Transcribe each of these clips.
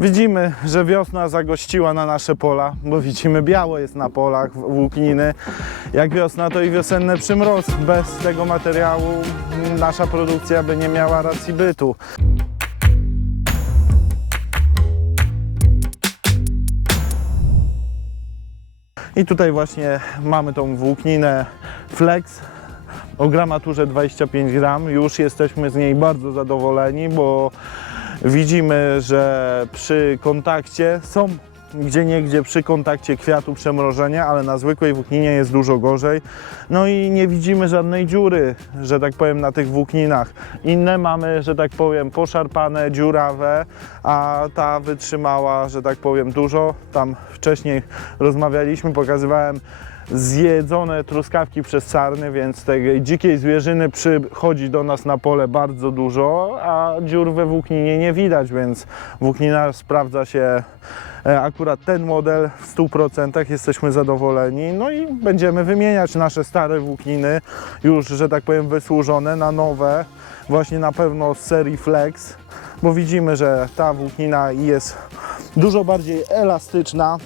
Widzimy, że wiosna zagościła na nasze pola, bo widzimy biało jest na polach, włókniny. Jak wiosna, to i wiosenne przymroz. Bez tego materiału nasza produkcja by nie miała racji bytu. I tutaj właśnie mamy tą włókninę Flex o gramaturze 25 gram. Już jesteśmy z niej bardzo zadowoleni, bo widzimy, że przy kontakcie są gdzie niegdzie przy kontakcie kwiatu przemrożenia, ale na zwykłej włókninie jest dużo gorzej. No i nie widzimy żadnej dziury, że tak powiem, na tych włókninach. Inne mamy, że tak powiem, poszarpane, dziurawe, a ta wytrzymała, że tak powiem, dużo. Tam wcześniej rozmawialiśmy, pokazywałem zjedzone truskawki przez sarny, więc tej dzikiej zwierzyny przychodzi do nas na pole bardzo dużo, a dziur we włókninie nie widać, więc włóknina sprawdza się e, akurat ten model w 100% jesteśmy zadowoleni. No i będziemy wymieniać nasze stare włókniny, już, że tak powiem, wysłużone na nowe, właśnie na pewno z serii Flex, bo widzimy, że ta włóknina jest dużo bardziej elastyczna,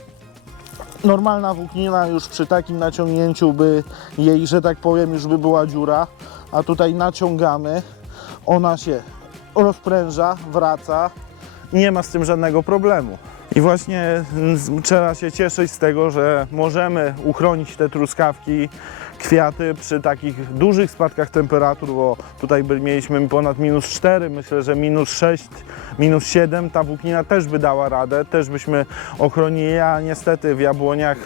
normalna włóknina już przy takim naciągnięciu by jej, że tak powiem, już by była dziura, a tutaj naciągamy, ona się rozpręża, wraca. I nie ma z tym żadnego problemu. I właśnie trzeba się cieszyć z tego, że możemy uchronić te truskawki, kwiaty przy takich dużych spadkach temperatur, bo tutaj mieliśmy ponad minus 4, myślę, że minus 6, minus 7, ta włóknina też by dała radę, też byśmy ochronili, a niestety w jabłoniach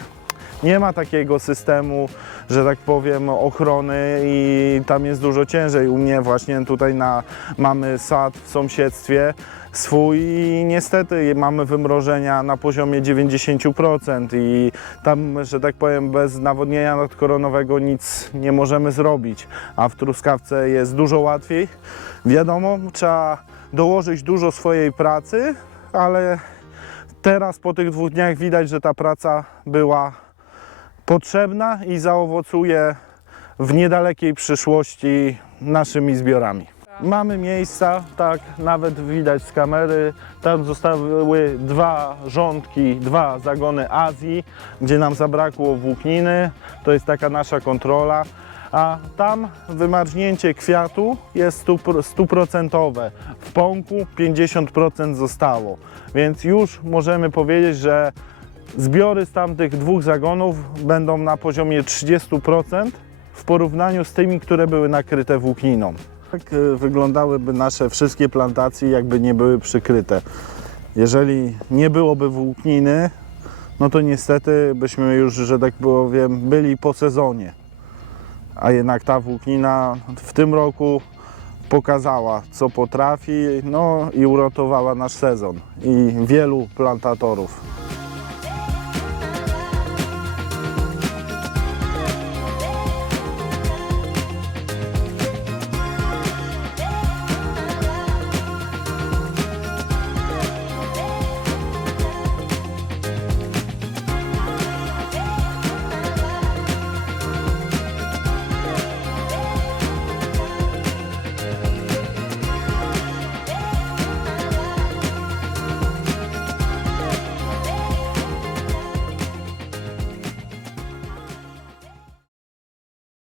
nie ma takiego systemu, że tak powiem, ochrony i tam jest dużo ciężej. U mnie właśnie tutaj na, mamy sad w sąsiedztwie swój i niestety mamy wymrożenia na poziomie 90% i tam, że tak powiem, bez nawodnienia nadkoronowego nic nie możemy zrobić, a w truskawce jest dużo łatwiej. Wiadomo, trzeba dołożyć dużo swojej pracy, ale teraz po tych dwóch dniach widać, że ta praca była potrzebna i zaowocuje w niedalekiej przyszłości naszymi zbiorami. Mamy miejsca, tak, nawet widać z kamery, tam zostały dwa rządki, dwa zagony Azji, gdzie nam zabrakło włókniny, to jest taka nasza kontrola, a tam wymarznięcie kwiatu jest stu- stuprocentowe, w pąku 50% zostało, więc już możemy powiedzieć, że Zbiory z tamtych dwóch zagonów będą na poziomie 30% w porównaniu z tymi, które były nakryte włókniną. Tak e, wyglądałyby nasze wszystkie plantacje, jakby nie były przykryte. Jeżeli nie byłoby włókniny, no to niestety byśmy już, że tak powiem, byli po sezonie. A jednak ta włóknina w tym roku pokazała, co potrafi, no i uratowała nasz sezon i wielu plantatorów.